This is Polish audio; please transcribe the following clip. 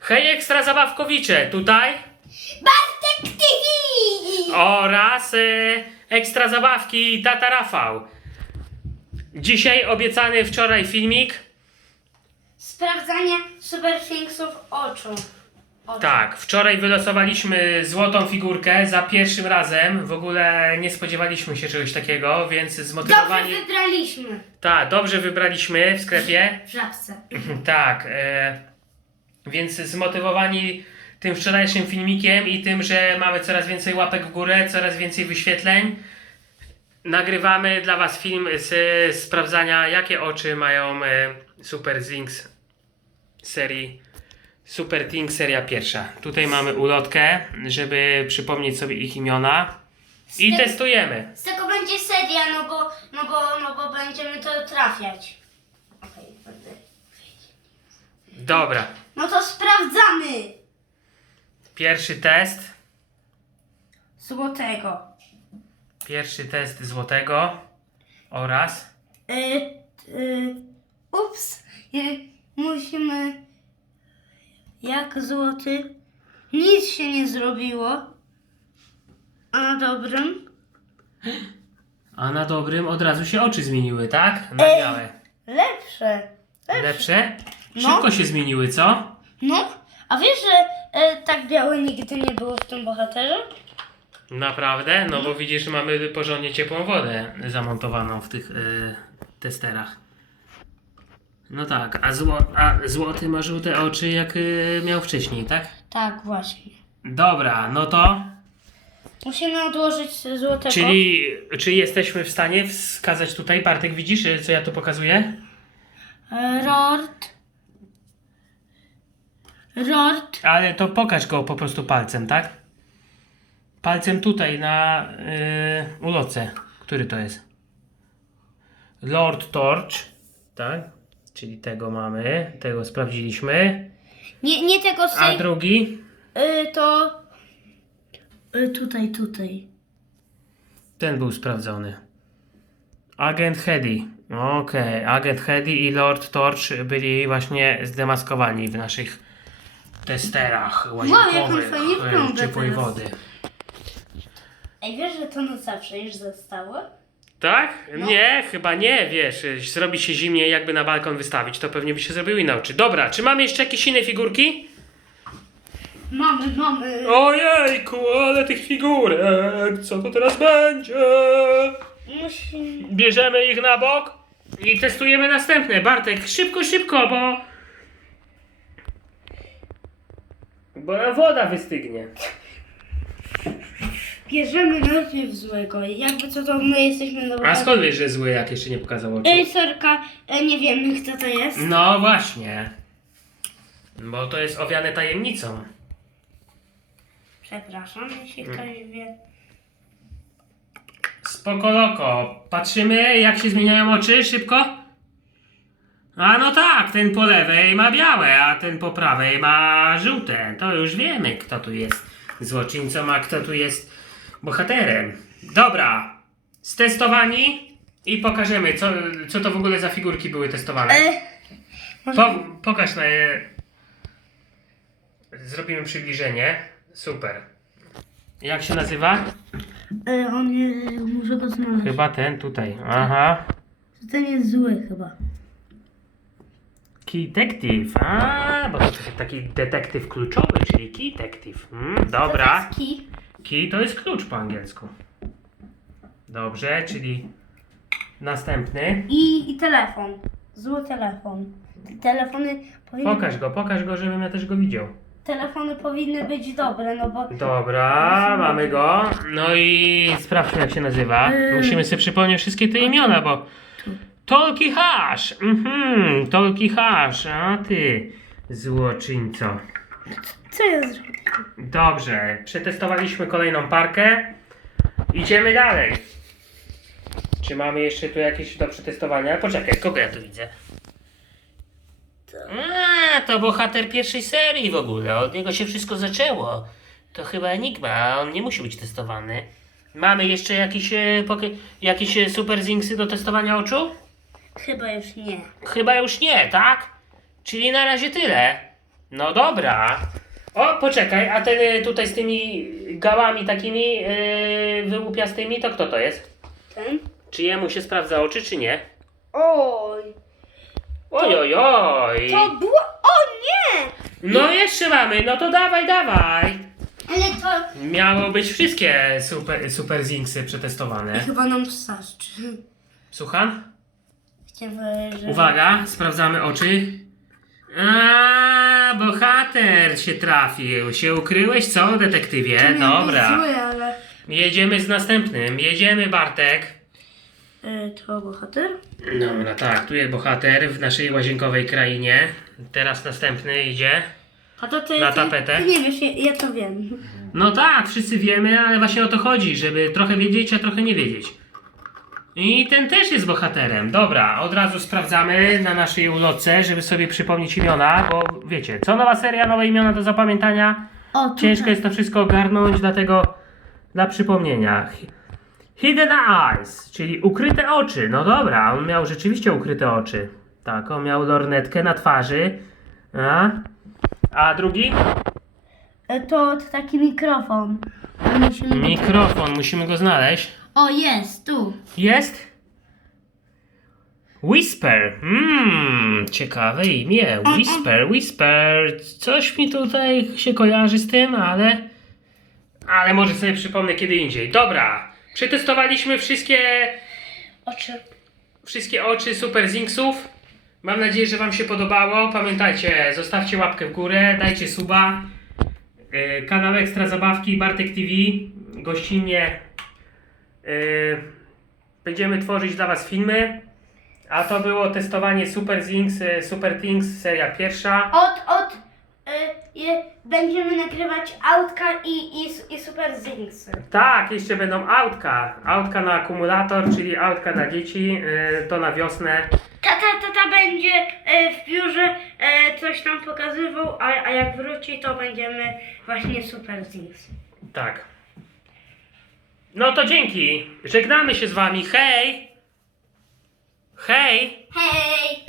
Hej ekstra zabawkowicze, tutaj Bartek TV! oraz y, ekstra zabawki Tata Rafał. Dzisiaj obiecany wczoraj filmik. Sprawdzanie Super Thingsów oczu. oczu. Tak, wczoraj wylosowaliśmy złotą figurkę za pierwszym razem. W ogóle nie spodziewaliśmy się czegoś takiego, więc Dobrze zmotywowani. wybraliśmy. Tak, dobrze wybraliśmy w sklepie. W żabce. Tak, e, więc zmotywowani tym wczorajszym filmikiem i tym, że mamy coraz więcej łapek w górę, coraz więcej wyświetleń, nagrywamy dla Was film z sprawdzania, jakie oczy mają e, Super Things serii Super Things seria pierwsza. Tutaj mamy ulotkę, żeby przypomnieć sobie ich imiona i tym- testujemy. Z tego będzie seria, no bo, no bo, no bo będziemy to trafiać. Będę. Dobra, No to sprawdzamy. pierwszy test. Złotego. Pierwszy test złotego oraz Y, y, ups. Y, musimy... Jak złoty? Nic się nie zrobiło. A na dobrym? A na dobrym od razu się oczy zmieniły, tak? Na Ej. białe. Lepsze. Lepsze? No. Szybko się zmieniły, co? No, a wiesz, że e, tak białe nigdy nie było w tym bohaterze? Naprawdę? No bo widzisz, mamy porządnie ciepłą wodę zamontowaną w tych y, testerach. No tak, a, zło, a złoty ma żółte oczy jak y, miał wcześniej, tak? Tak, właśnie. Dobra, no to. Musimy odłożyć złotego. Czyli czy jesteśmy w stanie wskazać tutaj, Bartek, widzisz, y, co ja tu pokazuję? E, Rort. Rort. Ale to pokaż go po prostu palcem, tak? Palcem tutaj na yy, ulotce. Który to jest? Lord Torch, tak? Czyli tego mamy, tego sprawdziliśmy. Nie, nie tego z A tej, drugi? y, to... Y, tutaj, tutaj. Ten był sprawdzony. Agent Hedy. Okej, Agent Hedy i Lord Torch byli właśnie zdemaskowani w naszych testerach łazienkowych fajnie e, wygląda ciepłej teraz. wody. Ej, wiesz, że to na zawsze już zostało? Tak? No. Nie, chyba nie, wiesz, zrobi się zimnie jakby na balkon wystawić, to pewnie by się zrobiły inne oczy. Dobra, czy mamy jeszcze jakieś inne figurki? Mamy, mamy. Ojejku, ale tych figurek, co to teraz będzie? Musimy... Bierzemy ich na bok i testujemy następne. Bartek, szybko, szybko, bo... Bo nam woda wystygnie. Bierzemy najpierw złego. Jakby co to my jesteśmy na A skąd wiesz, że zły, jak jeszcze nie pokazał oczu? Ej, sorka, e, nie wiemy kto to jest. No właśnie. Bo to jest owiane tajemnicą. Przepraszam, jeśli Mm. ktoś wie. Spoko loko. Patrzymy jak się zmieniają oczy szybko. A no tak, ten po lewej ma białe, a ten po prawej ma żółte. To już wiemy, kto tu jest złoczyńcą, a kto tu jest bohaterem. Dobra, stestowani i pokażemy, co, co to w ogóle za figurki były testowane. E, może... Po, pokaż na je. Zrobimy przybliżenie. Super. Jak się nazywa? e, on jest, muszę go znaleźć. Chyba ten tutaj. Aha. Ten jest zły chyba. Key Detective. A, bo to jest taki detektyw kluczowy, czyli Key Detective. Mm, dobra. To jest key. Key to jest klucz po angielsku. Dobrze, czyli następny. I, I telefon. Zły telefon. Te telefony powinny, Pokaż go, pokaż go, żebym ja też go widział. telefony powinny być dobre, no bo Dobra, mamy go. No i sprawdźmy jak się nazywa. Yy. Musimy sobie przypomnieć wszystkie te imiona, bo... Tolki Hash! Mhm, Tolki Hash, a ty złoczyńco. co ja zrobię? Dobrze, przetestowaliśmy kolejną parkę. Idziemy dalej. Czy mamy jeszcze tu jakieś do przetestowania? Poczekaj, kogo ja tu widzę? A, to bohater pierwszej serii w ogóle. Od niego się wszystko zaczęło. To chyba Enigma, on nie musi być testowany. Mamy jeszcze jakieś, e, poke- jakieś e, super zinksy do testowania oczu? Chyba już nie. Chyba już nie, tak? Czyli na razie tyle. No dobra. O, poczekaj, a ten y, tutaj z tymi gałami takimi yy, wyłupiastymi, to kto to jest? Ten? Czy jemu się sprawdza oczy, czy nie? Oj. Oj, oj, oj. To było... O nie! No jeszcze mamy, no to dawaj, dawaj. Ale to... Miało być wszystkie super, super zinksy przetestowane. Chyba nam starczy. Słucham? Że... Uwaga, sprawdzamy oczy. A, bohater się trafił. Się ukryłeś, co, detektywie? Dobra. Zły, ale... Jedziemy z następnym. Jedziemy, Bartek. E, to bohater? Dobra, tak, tu jest bohater w naszej łazienkowej krainie. Teraz następny idzie. A to ty... Na ty- tapetę? Ty nie wiesz, ja, ja to wiem. No tak, wszyscy wiemy, ale właśnie o to chodzi, żeby trochę wiedzieć, a trochę nie wiedzieć. I ten też jest bohaterem. Dobra, od razu sprawdzamy na naszej ulotce, żeby sobie przypomnieć imiona, bo wiecie, co nowa seria, nowe imiona do zapamiętania. O, tutaj. Ciężko jest to wszystko ogarnąć, dlatego dla przypomnienia. Hi- Hidden Eyes, czyli ukryte oczy. No dobra, on miał rzeczywiście ukryte oczy. Tak, on miał lornetkę na twarzy. A, a drugi? E, To, to taki mikrofon. Musimy... Mikrofon, musimy go znaleźć. O, jest, tu. Jest? Whisper. Mmm, ciekawe imię. Whisper, Whisper. Coś mi tutaj się kojarzy z tym, ale. Ale może sobie przypomnę kiedy indziej. Dobra. Przetestowaliśmy wszystkie. Oczy. Wszystkie oczy Super Zinksów. Mam nadzieję, że Wam się podobało. Pamiętajcie, zostawcie łapkę w górę, dajcie suba. Yy, kanał Ekstra Zabawki Bartek TV. Gościnnie yy, będziemy tworzyć dla Was filmy. A to było testowanie Super Zinks, yy, Super Things, seria pierwsza. Od, od... E, je, będziemy nagrywać autka i, i, i super zingsy. Tak, jeszcze będą autka. Autka na akumulator, czyli autka dla dzieci. Yy, to na wiosnę. Tata, tata będzie e, w biurze e, coś tam pokazywał, a, a jak wróci, to będziemy właśnie super zings. Tak. No to dzięki. Żegnamy się z wami. Hej! Hej! Hej!